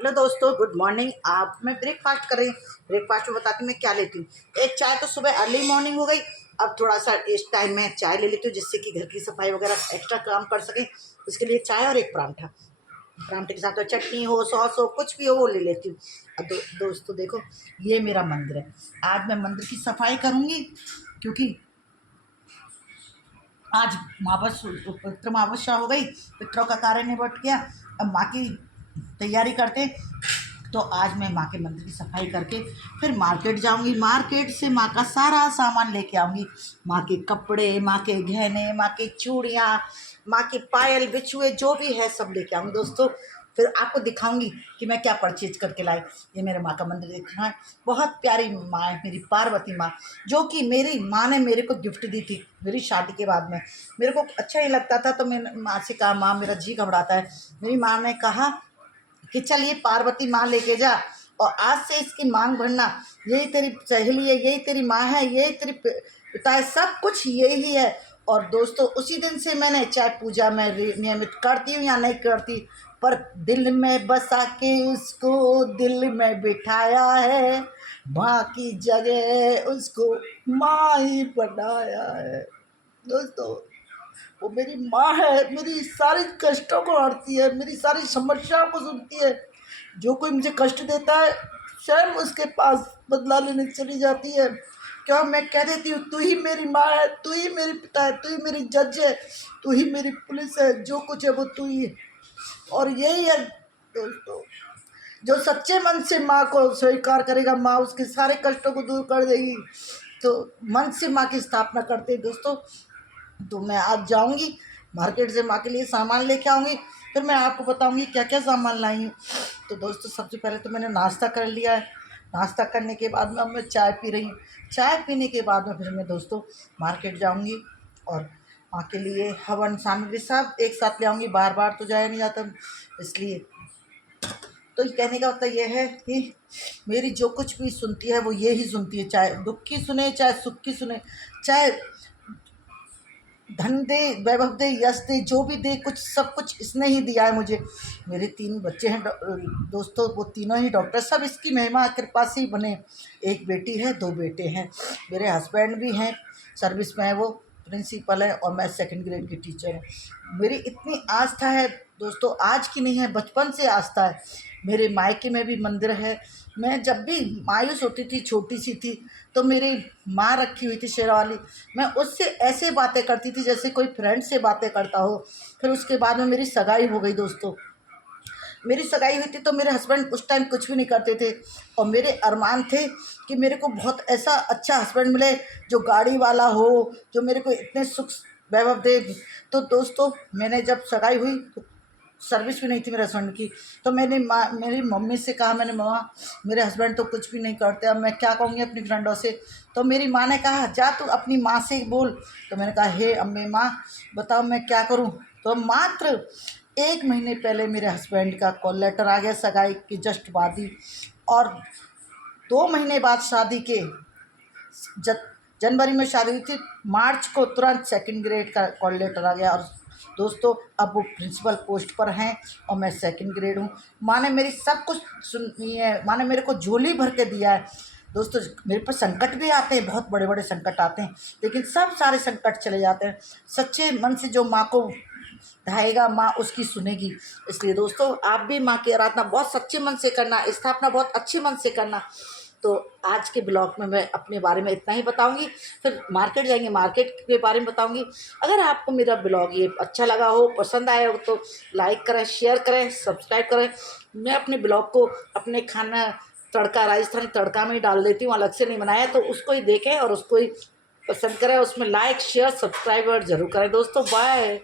Hello दोस्तों, good morning. आप मैं ब्रेकफास्ट कर रही हूँ। ब्रेकफास्ट में बताती हूँ मैं क्या लेती हूँ। एक चाय तो सुबह अर्ली मॉर्निंग हो गई। अब थोड़ा सा इस टाइम में चाय ले लेती हूँ जिससे कि घर की सफाई वगैरह एक्स्ट्रा काम कर सकें। उसके लिए चाय और एक परांठा। परांठे के साथ तो चटनी हो, सॉस हो, कुछ भी हो वो ले लेती हूँ। अब दोस्तों देखो, ये मेरा मंदिर है। आज मैं मंदिर की सफाई करूँगी क्योंकि आज पितृ अमावस्या हो गई। पितरों का कार्य निबट गया। अब माँ की तैयारी करते। तो आज मैं माँ के मंदिर की सफाई करके फिर मार्केट जाऊंगी। मार्केट से माँ का सारा सामान लेके आऊंगी। माँ के कपड़े, माँ के गहने, माँ की चूड़ियाँ, माँ के पायल बिछुए जो भी है सब लेके आऊंगी दोस्तों। फिर आपको दिखाऊंगी कि मैं क्या परचेज करके लाई। ये मेरे माँ का मंदिर देखना है। बहुत प्यारी माँ है मेरी पार्वती माँ, जो कि मेरी माँ ने मेरे को गिफ्ट दी थी मेरी शादी के बाद में। मेरे को अच्छा नहीं लगता था तो मैंने माँ से कहा, माँ मेरा जी घबराता है। मेरी माँ ने कहा कि चल ये पार्वती माँ लेके जा और आज से इसकी मांग भरना। यही तेरी सहेली है, यही तेरी माँ है, यही तेरी पिता है, सब कुछ यही है। और दोस्तों उसी दिन से मैंने चाहे पूजा में नियमित करती हूँ या नहीं करती, पर दिल में बसा के उसको दिल में बिठाया है। माँ की जगह उसको माँ ही बनाया है दोस्तों। वो मेरी माँ है, मेरी सारी कष्टों को हरती है, मेरी सारी समस्याओं को सुनती है। जो कोई मुझे कष्ट देता है स्वयं उसके पास बदला लेने चली जाती है। क्या मैं कह देती हूँ, तू ही मेरी माँ है, तू ही मेरी पिता है, तू ही मेरी जज है, तू ही मेरी पुलिस है, जो कुछ है वो तू ही है। और यही है दोस्तों, जो सच्चे मन से माँ को स्वीकार करेगा माँ उसके सारे कष्टों को दूर कर देगी। तो मन से माँ की स्थापना करते हैं दोस्तों। तो मैं आज जाऊंगी मार्केट से माँ के लिए सामान लेके आऊँगी। फिर मैं आपको बताऊंगी क्या क्या सामान लाई हूँ। तो दोस्तों सबसे पहले तो मैंने नाश्ता कर लिया है। नाश्ता करने के बाद में अब मैं चाय पी रही हूँ। चाय पीने के बाद में फिर मैं दोस्तों मार्केट जाऊंगी और माँ के लिए हवन सामग्री सब एक साथ ले आऊँगी। बार बार तो जाया नहीं जाता, इसलिए तो कहने का मतलब यह है कि मेरी जो कुछ भी सुनती है वो ये ही सुनती है, चाहे दुख की सुने चाहे सुख की सुने, चाहे धन दे, वैभव दे, यश दे, जो भी दे, कुछ सब कुछ इसने ही दिया है मुझे। मेरे 3 बच्चे हैं दोस्तों, वो तीनों ही डॉक्टर, सब इसकी महिमा कृपा से ही बने। एक बेटी है, 2 बेटे हैं। मेरे हस्बैंड भी हैं, सर्विस में है, वो प्रिंसिपल है और मैं सेकंड ग्रेड की टीचर हूँ। मेरी इतनी आस्था है दोस्तों, आज की नहीं है, बचपन से आस्था है। मेरे मायके में भी मंदिर है। मैं जब भी मायूस होती थी, छोटी सी थी, तो मेरी माँ रखी हुई थी शेरावाली, मैं उससे ऐसे बातें करती थी जैसे कोई फ्रेंड से बातें करता हो। फिर उसके बाद में मेरी सगाई हो गई दोस्तों। मेरी सगाई हुई थी तो मेरे हस्बैंड उस टाइम कुछ भी नहीं करते थे और मेरे अरमान थे कि मेरे को बहुत ऐसा अच्छा हस्बैंड मिले जो गाड़ी वाला हो, जो मेरे को इतने सुख वैभव दे। तो दोस्तों मैंने जब सगाई हुई तो सर्विस भी नहीं थी मेरे हस्बैंड की। तो मैंने मेरी मम्मी से कहा, मैंने मम्मा मेरे हस्बैंड तो कुछ भी नहीं करते, अब मैं क्या कहूँगी अपनी फ्रेंडों से। तो मेरी माँ ने कहा जा तू अपनी माँ से बोल। तो मैंने कहा हे अम्मी माँ बताओ मैं क्या करूँ। तो मात्र 1 महीने पहले मेरे हस्बैंड का कॉल लेटर आ गया सगाई की जस्ट बाद ही। और 2 महीने बाद शादी के जनवरी में शादी हुई थी, मार्च को तुरंत सेकंड ग्रेड का कॉल लेटर आ गया। और दोस्तों अब वो प्रिंसिपल पोस्ट पर हैं और मैं सेकंड ग्रेड हूँ। माँ ने मेरी सब कुछ सुनी है, माँ ने मेरे को झोली भर के दिया है दोस्तों। मेरे पर संकट भी आते हैं, बहुत बड़े बड़े संकट आते हैं, लेकिन सब सारे संकट चले जाते हैं। सच्चे मन से जो माँ को ढाएगा माँ उसकी सुनेगी। इसलिए दोस्तों आप भी माँ की आराधना बहुत सच्चे मन से करना, स्थापना बहुत अच्छे मन से करना। तो आज के ब्लॉग में मैं अपने बारे में इतना ही बताऊंगी। फिर मार्केट जाएंगे, मार्केट के बारे में बताऊंगी। अगर आपको मेरा ब्लॉग ये अच्छा लगा हो, पसंद आया हो तो लाइक करें, शेयर करें, सब्सक्राइब करें। मैं अपने ब्लॉग को अपने खाना तड़का, राजस्थानी तड़का में ही डाल देती हूँ, अलग से नहीं बनाया, तो उसको ही देखें और उसको ही पसंद करें। उसमें लाइक शेयर सब्सक्राइब और ज़रूर करें दोस्तों। बाय।